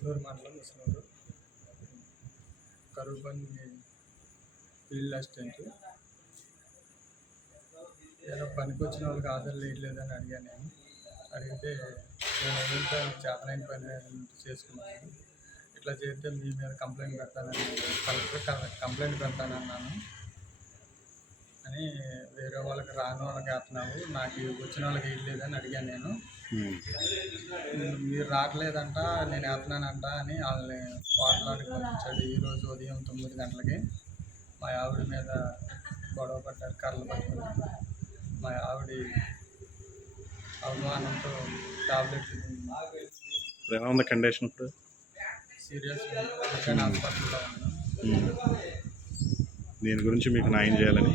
ముసలూరు మండలం ముసలూరు కరువు field assistant ఏదో పనికి వచ్చిన వాళ్ళకి ఆధార్ లేదని అడిగాను నేను. అడిగితే నేను చేతనైన పని చేసుకున్నాను ఇట్లా చేస్తే మీ మీద కంప్లైంట్ పెడతానని కలెక్టర్ కంప్లైంట్ పెడతానన్నాను. వాళ్ళకి రాని వాళ్ళకి వేస్తున్నావు నాకు వచ్చిన వాళ్ళకి వేయలేదని అడిగాను నేను. మీరు రావట్లేదంట నేను వేస్తున్నానంట అని వాళ్ళని మాట్లాడి పంపించాడు ఈరోజు ఉదయం తొమ్మిది గంటలకి. మా ఆవిడ మీద గొడవ పడ్డారు కర్రలు పట్టుకుని మా ఆవిడ అవమానంతో టాబ్లెట్ ఎలా ఉంది కండిషన్ ఇప్పుడు? సీరియస్ హాస్పిటల్లో ఉన్నాను. దీని గురించి మీకు న్యాయం చేయాలని